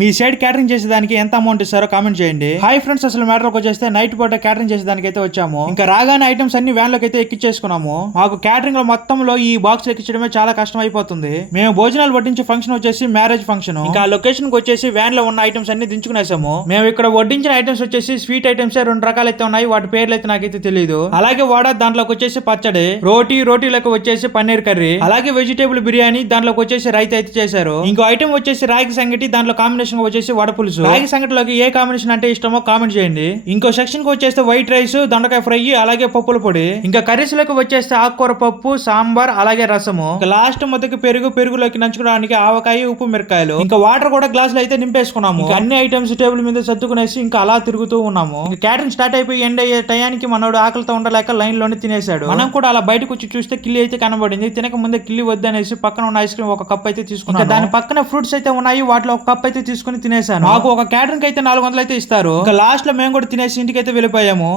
మీ side catering చేసేదానికి ఎంత amount ఇస్తారో కామెంట్ చేయండి. హాయ్ ఫ్రెండ్స్ అసలు మ్యాటర్ వచ్చేస్తే నైట్ పూట క్యాటరింగ్ చేసేదానికి అయితే వచ్చాము. ఇంకా రాగానే ఐటమ్స్ అన్ని వ్యాన్లోకి అయితే ఎక్కించేసుకున్నాము మాకు క్యాటరింగ్లో మొత్తంలో ఈ బాక్స్ ఎక్కించడమే చాలా కష్టం అయిపోతుంది మేము భోజనాలు వడ్డించే ఫంక్షన్ వచ్చేసి మ్యారేజ్ ఫంక్షన్ ఇంకా లొకేషన్కి వచ్చేసి వ్యాన్లో ఉన్న ఐటమ్స్ అన్ని దించుకునేసాము. మేము ఇక్కడ వడ్డించిన ఐటమ్స్ వచ్చేసి స్వీట్ ఐటమ్స్ రెండు రకాలు అయితే ఉన్నాయి. వాటి పేర్లు అయితే నాకైతే తెలియదు అలాగే వాడ దాంట్లోకి వచ్చేసి పచ్చడి రోటీ రోటీలకు వచ్చేసి పన్నీర్ కర్రీ అలాగే వెజిటేబుల్ బిర్యానీ దాంట్లోకి వచ్చేసి రైతా అయితే చేశారు. ఇంకో ఐటమ్ వచ్చేసి రాగి సంగటి దాంట్లో కాంబినేషన్ వచ్చేసి వడ పులుసు. రాగి సంగటిలోకి ఏ కాంబినేషన్ అంటే ఇష్టమో కామెంట్ చేయండి. ఇంకో సెక్షన్కి వచ్చేస్తే వైట్ రైస్ దొండకాయ ఫ్రై అలాగే పప్పుల పొడి. ఇంకా కర్రీస్లోకి వచ్చేస్తే ఆకుకూర పప్పు సాంబార్ అలాగే రసము. లాస్ట్ మొదటికి పెరుగు పెరుగులోకి నంచుకోవడానికి ఆవకాయ ఉప్పు మిరకాయలు ఇంకా వాటర్ కూడా గ్లాసులు అయితే నింపేసుకున్నాము. అన్ని ఐటమ్స్ టేబుల్ మీద సర్దుకునేసి ఇంకా అలా తిరుగుతూ ఉన్నాము. క్యాటరింగ్ స్టార్ట్ అయిపోయి ఎండ్ అయ్యే టయానికి మనోడు ఆకలితో ఉండలేక లైన్లోనే తినేశాడు. మనం కూడా అలా బయటకు వచ్చి చూస్తే కిల్లి అయితే కనబడింది. తినక ముందే కిల్లి వద్దనేసి పక్కన ఉన్న ఐస్ క్రీమ్ ఒక కప్ అయితే తీసుకున్నాం దాని పక్కన ఫ్రూట్స్ అయితే ఉన్నాయి. వాటిలో ఒక కప్ అయితే తీసుకుని తినేసాను మాకు ఒక క్యాటరింగ్ అయితే నాలుగు వందలు అయితే ఇస్తారు. ఇంకా లాస్ట్లో మేము కూడా తినేసి ఇంటికి అయితే వెళ్ళిపోయాము.